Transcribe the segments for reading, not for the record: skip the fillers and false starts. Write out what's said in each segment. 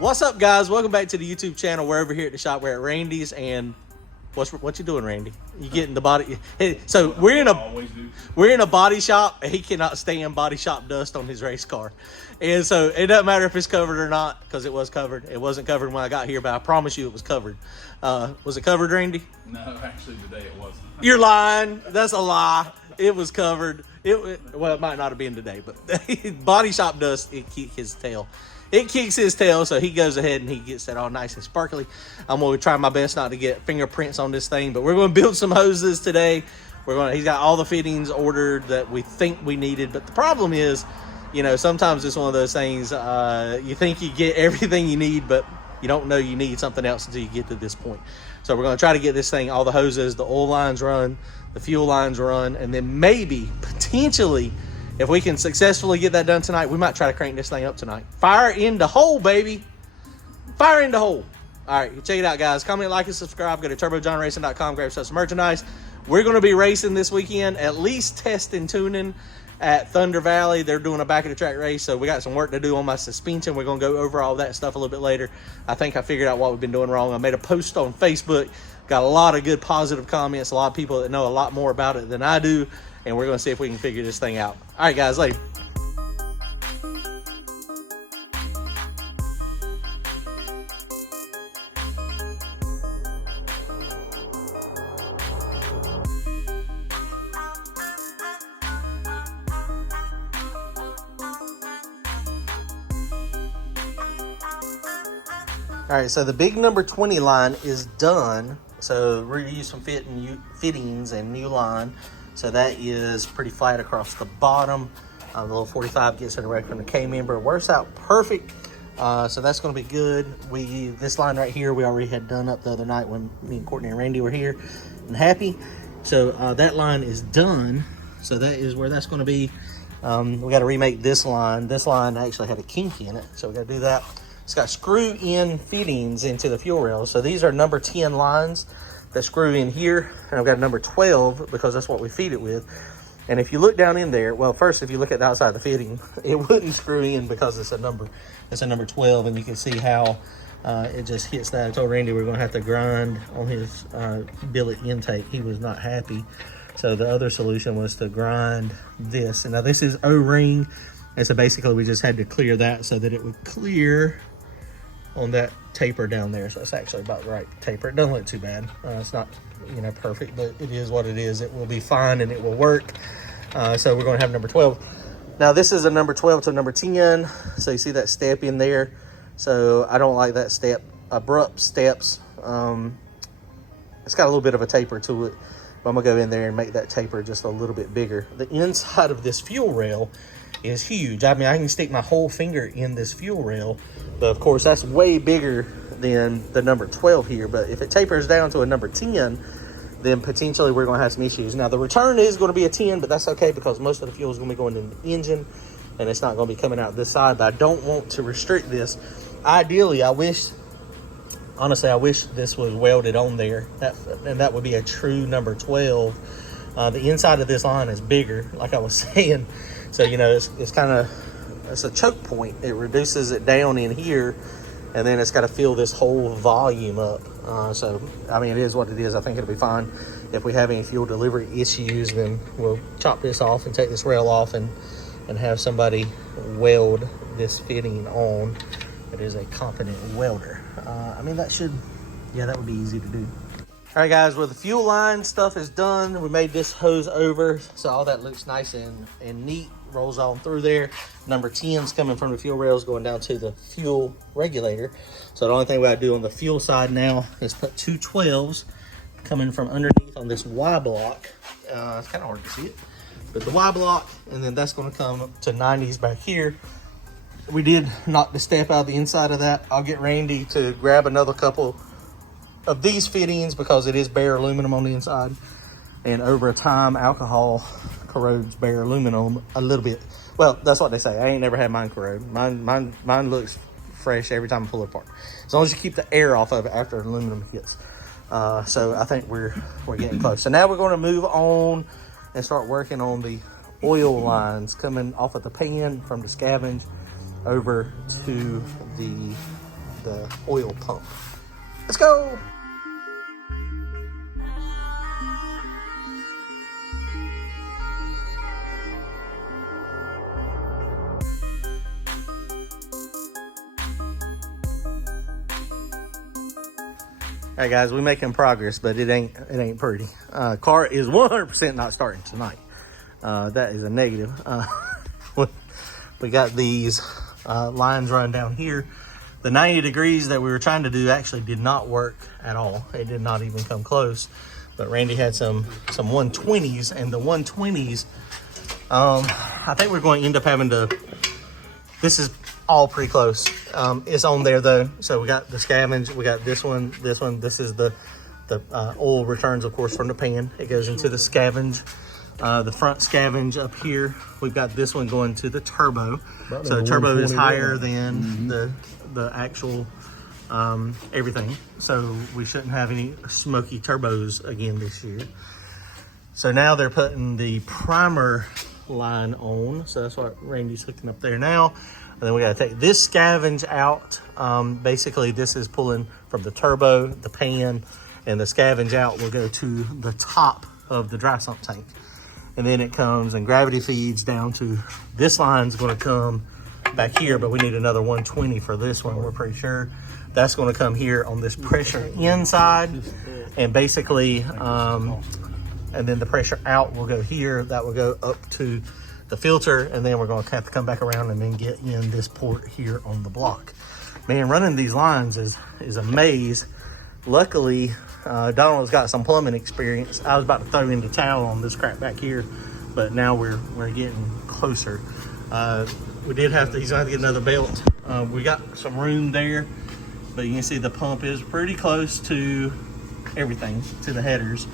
What's up, guys? Welcome back to the YouTube channel. We're over here at the shop. We're at Randy's, and what you doing, Randy? You getting the body? So we're in a body shop. He cannot stand body shop dust on his race car, and so it doesn't matter if it's covered or not because it was covered. It wasn't covered when I got here, but I promise you it was covered. Was it covered, Randy? No, actually today it wasn't. You're lying. That's a lie. It was covered. Well, it might not have been today, but body shop dust, it kicked his tail. It kicks his tail, so he goes ahead and he gets that all nice and sparkly. I'm going to try my best not to get fingerprints on this thing, but we're going to build some hoses today. He's got all the fittings ordered that we think we needed, but the problem is, you know, sometimes it's one of those things, you think you get everything you need, but you don't know you need something else until you get to this point. So we're going to try to get this thing, all the hoses, the oil lines run, the fuel lines run, and then maybe, potentially, if we can successfully get that done tonight, we might try to crank this thing up tonight. Fire in the hole, baby. Fire in the hole. All right, check it out, guys. Comment, like, and subscribe. Go to turbojohnracing.com, grab some merchandise. We're going to be racing this weekend, at least testing tuning at Thunder Valley. They're doing a back of the track race, so we got some work to do on my suspension. We're going to go over all that stuff a little bit later. I think I figured out what we've been doing wrong. I made a post on Facebook. Got a lot of good positive comments, a lot of people that know a lot more about it than I do, and we're going to see if we can figure this thing out. All right, guys, later. All right, so the big number 20 line is done. So we're gonna use some fittings and new line. So that is pretty flat across the bottom. The little 45 gets it direct from the K member. Works out perfect. So that's gonna be good. This line right here, we already had done up the other night when me and Courtney and Randy were here and happy. So that line is done. So that is where that's gonna be. We gotta remake this line. This line actually had a kink in it, so we gotta do that. It's got screw-in fittings into the fuel rails. So these are number 10 lines that screw in here. And I've got number 12 because that's what we feed it with. And if you look down in there, well, first, if you look at the outside of the fitting, it wouldn't screw in because it's a number 12. And you can see how it just hits that. I told Randy we're going to have to grind on his billet intake. He was not happy. So the other solution was to grind this. And now this is O-ring. And so basically we just had to clear that so that it would clear on that taper down there. So it's actually about the right taper. It doesn't look too bad. It's not, you know, perfect, but it is what it is. It will be fine and it will work. So we're going to have number 12. Now this is a number 12 to number 10. So you see that step in there. So I don't like that step, abrupt steps. It's got a little bit of a taper to it, but I'm gonna go in there and make that taper just a little bit bigger. The inside of this fuel rail is huge. I mean, I can stick my whole finger in this fuel rail, but of course that's way bigger than the number 12 here. But if it tapers down to a number 10, then potentially we're gonna have some issues. Now the return is gonna be a 10, but that's okay because most of the fuel is gonna be going in the engine and it's not gonna be coming out this side. But I don't want to restrict this. Ideally, I wish this was welded on there, and that would be a true number 12. The inside of this line is bigger, like I was saying. So, you know, it's a choke point. It reduces it down in here, and then it's got to fill this whole volume up. So, I mean, it is what it is. I think it'll be fine. If we have any fuel delivery issues, then we'll chop this off and take this rail off and have somebody weld this fitting on. It is a competent welder. I mean, that would be easy to do. All right, guys, well, the fuel line stuff is done. We made this hose over, so all that looks nice and neat. Rolls on through there. Number 10's coming from the fuel rails going down to the fuel regulator. So the only thing we got to do on the fuel side now is put two 12s coming from underneath on this Y block. It's kind of hard to see it, but the Y block, and then that's going to come up to 90s back here. We did knock the step out of the inside of that. I'll get Randy to grab another couple of these fittings because it is bare aluminum on the inside, and over time alcohol corrodes bare aluminum a little bit. Well, that's what they say. I ain't never had mine corrode. Mine looks fresh every time I pull it apart, as long as you keep the air off of it after aluminum hits. So I think we're getting close. So now we're going to move on and start working on the oil lines coming off of the pan from the scavenge over to the the oil pump. Let's go. All right, guys, we're making progress, but it ain't pretty. Car is 100% not starting tonight. That is a negative. We got these lines running down here. The 90 degrees that we were trying to do actually did not work at all. It did not even come close. But Randy had some 120s, and the 120s, I think we're going to end up having to. This is all pretty close. It's on there though. So we got the scavenge. We got this one. This is the oil returns, of course, from the pan. It goes into the scavenge. The front scavenge up here. We've got this one going to the turbo. So the turbo is higher than the actual everything. So we shouldn't have any smoky turbos again this year. So now they're putting the primer line on. So that's what Randy's hooking up there now. And then we got to take this scavenge out. Basically, this is pulling from the turbo, the pan, and the scavenge out will go to the top of the dry sump tank. And then it comes and gravity feeds down to this line's going to come back here, but we need another 120 for this one, we're pretty sure. That's going to come here on this pressure inside. And basically, and then the pressure out will go here. That will go up to the filter, and then we're going to have to come back around and then get in this port here on the block. Man, running these lines is a maze. Luckily, Donald's got some plumbing experience. I was about to throw in the towel on this crap back here, but now we're getting closer. We did have to, he's going to get another belt. We got some room there, but you can see the pump is pretty close to everything, to the headers.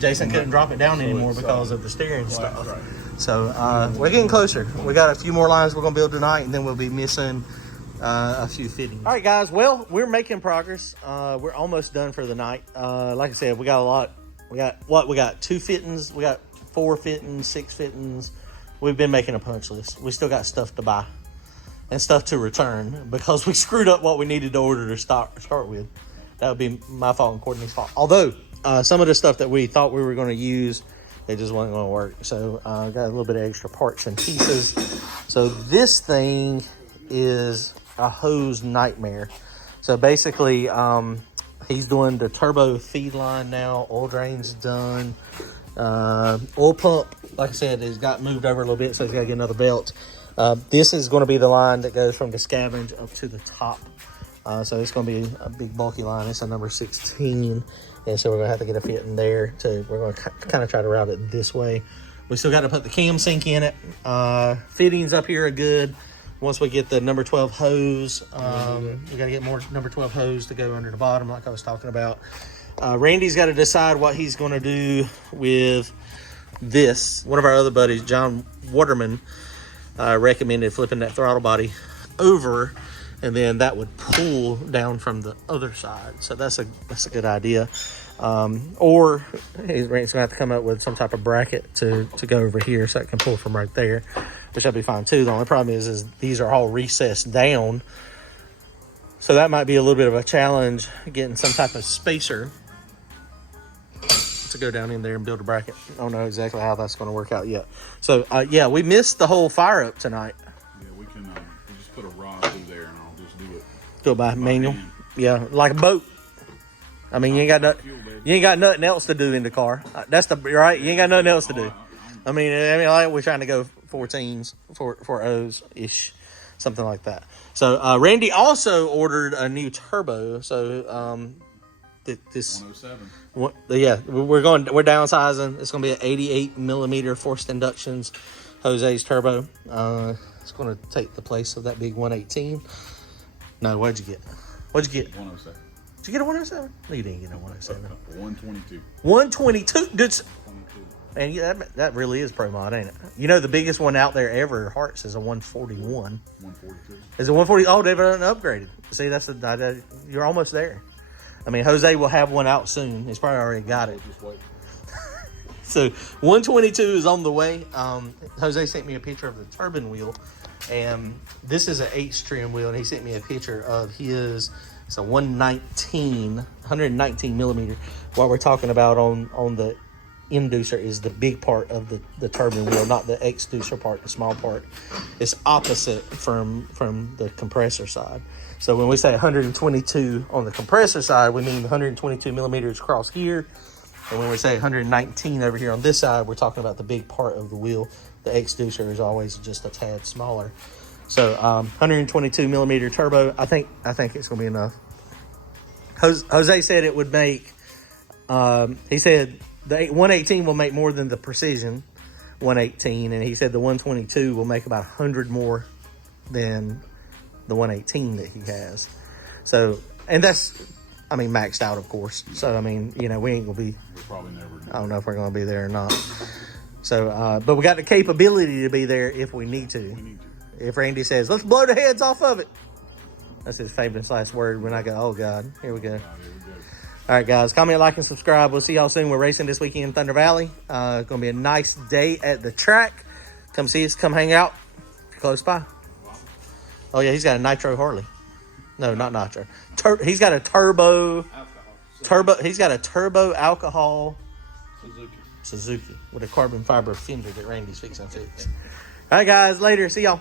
Jason couldn't drop it down anymore because of the steering stuff. Right. So we're getting closer. We got a few more lines we're going to build tonight, and then we'll be missing a few fittings. All right, guys. Well, we're making progress. We're almost done for the night. Like I said, we got a lot. We got 2 fittings. We got 4 fittings, 6 fittings. We've been making a punch list. We still got stuff to buy and stuff to return because we screwed up what we needed to order to start with. That would be my fault and Courtney's fault. Although some of the stuff that we thought we were going to use, it just wasn't going to work. So got a little bit of extra parts and pieces. So this thing is a hose nightmare. So basically, he's doing the turbo feed line now. Oil drain's done. Oil pump, like I said, has got moved over a little bit, so he's got to get another belt. This is going to be the line that goes from the scavenge up to the top. So it's going to be a big bulky line. It's a number 16. And so we're going to have to get a fit in there. We're going to kind of try to route it this way. We still got to put the cam sink in it. Fittings up here are good. Once we get the number 12 hose, we got to get more number 12 hose to go under the bottom like I was talking about. Randy's got to decide what he's going to do with this. One of our other buddies, John Waterman, recommended flipping that throttle body over, and then that would pull down from the other side. So that's a good idea. Or he's going to have to come up with some type of bracket to go over here so it can pull from right there, which that'd be fine too. The only problem is these are all recessed down. So that might be a little bit of a challenge, getting some type of spacer to go down in there and build a bracket. I don't know exactly how that's going to work out yet. So yeah, we missed the whole fire up tonight. Yeah, we can we just put a rod through there and I'll just do it. Do it by manual. Hand. Yeah, like a boat. I mean, you ain't got nothing else to do in the car. That's the right. You ain't got nothing else to do. I mean, like we're trying to go 14s, 4 O's ish, something like that. So Randy also ordered a new turbo. So this 107. Yeah, we're downsizing. It's going to be an 88 millimeter forced inductions Jose's turbo. It's going to take the place of that big 118. No, what'd you get? 107. Did you get a 107? No, you didn't get a 107. 122. 122? Good. And that really is pro mod, ain't it? You know, the biggest one out there ever, Hart's, is a 141. 142. Is it 140? Oh, they've upgraded. See, you're almost there. I mean, Jose will have one out soon. He's probably already got it. Just wait. So 122 is on the way. Jose sent me a picture of the turbine wheel. And this is an H trim wheel, and he sent me a picture of his. It's a 119 millimeter. What we're talking about on the inducer is the big part of the turbine wheel, not the exducer part, the small part. It's opposite from the compressor side. So when we say 122 on the compressor side, we mean 122 millimeters across here. And when we say 119 over here on this side, we're talking about the big part of the wheel. The exducer is always just a tad smaller. So 122 millimeter turbo. I think it's going to be enough. Jose said it would make. He said the 118 will make more than the Precision 118, and he said the 122 will make about 100 more than the 118 that he has. So, and that's, I mean, maxed out, of course. So, I mean, you know, we ain't gonna be. We'll probably never. I don't know if we're gonna be there or not. So, but we got the capability to be there if we need to. We need to. If Randy says, "Let's blow the heads off of it," that's his famous last word. When I go, "Oh God, here we go." Here we go. All right, guys, comment, like, and subscribe. We'll see y'all soon. We're racing this weekend in Thunder Valley. It's going to be a nice day at the track. Come see us. Come hang out if you're close by. Oh, yeah, he's got a Nitro Harley. No, not Nitro. He's got a He's got a turbo alcohol Suzuki with a carbon fiber fender that Randy's fixing to fix. All right, guys, later. See y'all.